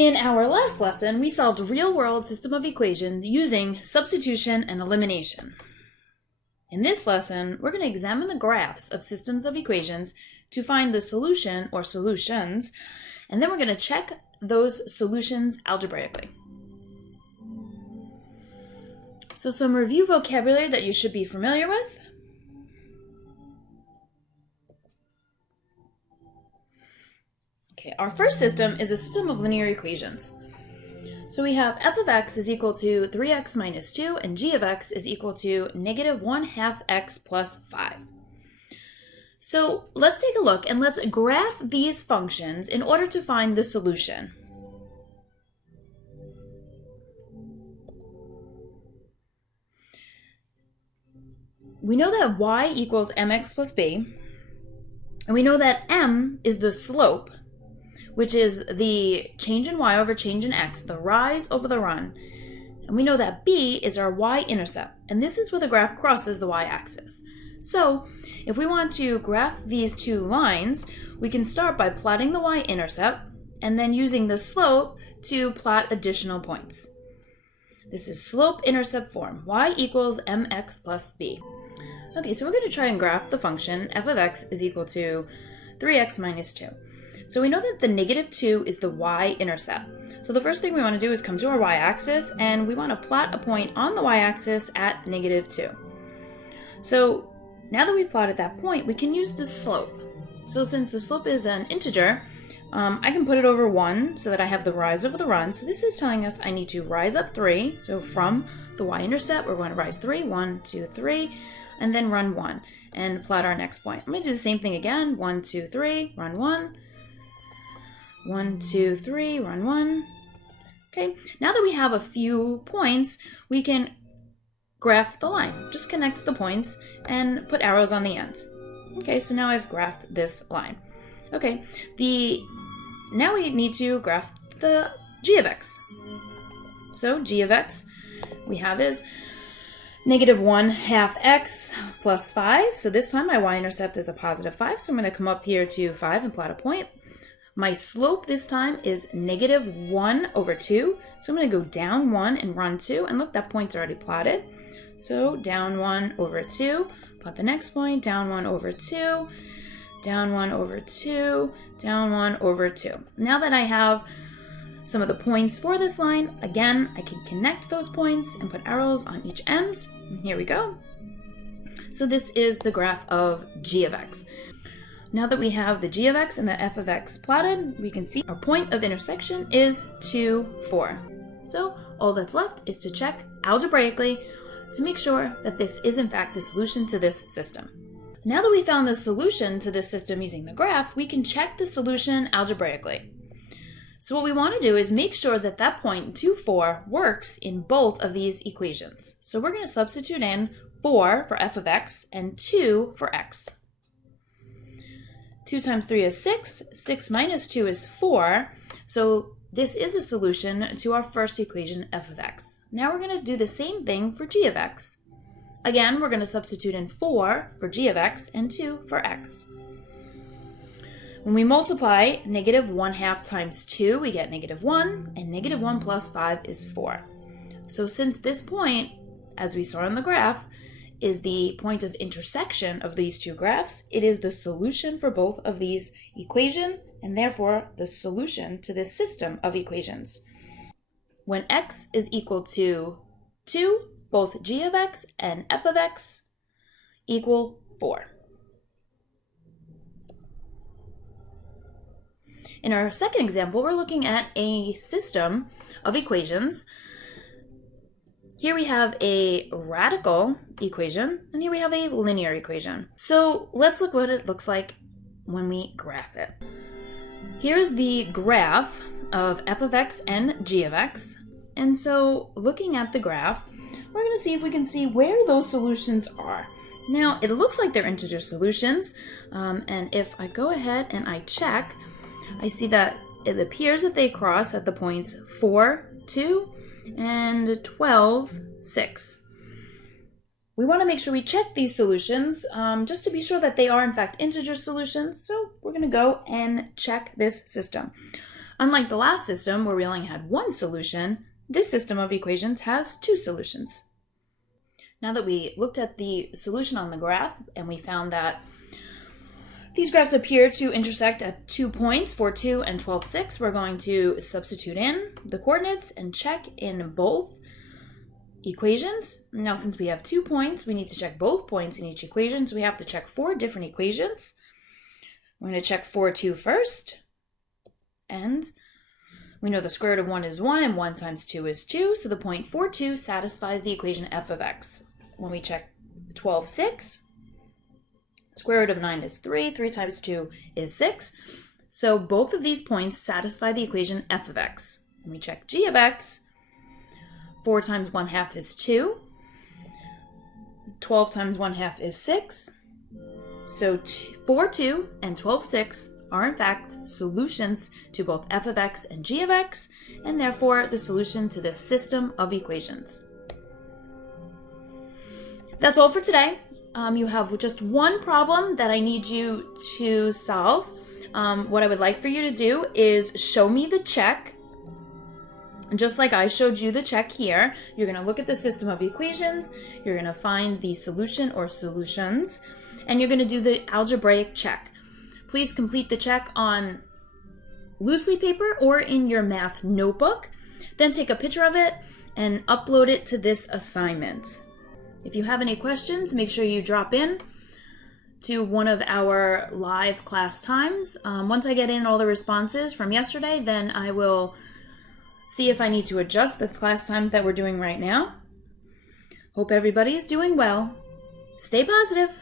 In our last lesson, we solved real-world system of equations using substitution and elimination. In this lesson, we're going to examine the graphs of systems of equations to find the solution or solutions, and then we're going to check those solutions algebraically. So some review vocabulary that you should be familiar with. Okay, our first system is a system of linear equations. So we have f of x is equal to 3x minus 2 and g of x is equal to negative 1/2 x plus 5. So let's take a look and let's graph these functions in order to find the solution. We know that y equals mx plus b, and we know that m is the slope, which is the change in y over change in x, the rise over the run. And we know that b is our y-intercept, and this is where the graph crosses the y-axis. So if we want to graph these two lines, we can start by plotting the y-intercept and then using the slope to plot additional points. This is slope-intercept form, y equals mx plus b. Okay, so we're going to try and graph the function f of x is equal to 3x minus 2. So we know that the negative 2 is the y-intercept. So the first thing we want to do is come to our y-axis, and we want to plot a point on the y-axis at negative 2. So now that we've plotted that point, we can use the slope. So since the slope is an integer, I can put it over 1 so that I have the rise over the run. So this is telling us I need to rise up 3. So from the y-intercept, we're going to rise 3, 1, 2, 3, and then run 1, and plot our next point. I'm going to do the same thing again, 1, 2, 3, run 1, 1, 2, 3, run 1. Okay, now that we have a few points, we can graph the line. Just connect the points and put arrows on the ends. Okay, so now I've graphed this line. Okay, now we need to graph the g of x. So g of x we have is negative 1/2 x plus 5. So this time my y-intercept is a positive 5. So I'm going to come up here to 5 and plot a point. My slope this time is negative 1 over 2. So I'm going to go down 1 and run 2. And look, that point's already plotted. So down 1 over 2. Plot the next point. Down 1 over 2. Down 1 over 2. Down 1 over 2. Now that I have some of the points for this line, again, I can connect those points and put arrows on each end. And here we go. So this is the graph of g of x. Now that we have the g of x and the f of x plotted, we can see our point of intersection is 2, 4. So all that's left is to check algebraically to make sure that this is in fact the solution to this system. Now that we found the solution to this system using the graph, we can check the solution algebraically. So what we want to do is make sure that that point 2, 4 works in both of these equations. So we're going to substitute in 4 for f of x and 2 for x. 2 times 3 is 6. 6 minus 2 is 4. So this is a solution to our first equation, f of x. Now we're going to do the same thing for g of x. Again, we're going to substitute in 4 for g of x and 2 for x. When we multiply negative 1/2 times 2, we get negative 1, and negative 1 plus 5 is 4. So since this point, as we saw in the graph, is the point of intersection of these two graphs, it is the solution for both of these equations, and therefore the solution to this system of equations. When x is equal to 2, both g of x and f of x equal 4. In our second example, we're looking at a system of equations. Here we have a radical equation, and here we have a linear equation. So let's look what it looks like when we graph it. Here's the graph of f of x and g of x. And so looking at the graph, we're going to see if we can see where those solutions are. Now, it looks like they're integer solutions, and if I go ahead and I check, I see that it appears that they cross at the points 4, 2, and 12, 6. We want to make sure we check these solutions just to be sure that they are in fact integer solutions. So we're going to go and check this system. Unlike the last system where we only had one solution, this system of equations has two solutions. Now that we looked at the solution on the graph and we found that these graphs appear to intersect at 2 points, 4, 2 and 12, 6, we're going to substitute in the coordinates and check in both equations. Now, since we have 2 points, we need to check both points in each equation, so we have to check 4 different equations. We're going to check 4, 2 first, and we know the square root of 1 is 1, and 1 times 2 is 2, so the point 4, 2 satisfies the equation f of x. When we check 12, 6, square root of 9 is 3, 3 times 2 is 6, so both of these points satisfy the equation f of x. When we check g of x, 4 times 1/2 is 2, 12 times 1/2 is 6, so 4, 2 and 12, 6 are in fact solutions to both f of x and g of x, and therefore the solution to this system of equations. That's all for today. You have just one problem that I need you to solve. What I would like for you to do is show me the check. Just like I showed you the check here, you're going to look at the system of equations, you're going to find the solution or solutions, and you're going to do the algebraic check. Please complete the check on loose leaf paper or in your math notebook. Then take a picture of it and upload it to this assignment. If you have any questions, make sure you drop in to one of our live class times. Once I get in all the responses from yesterday, then I will see if I need to adjust the class times that we're doing right now. Hope everybody is doing well. Stay positive.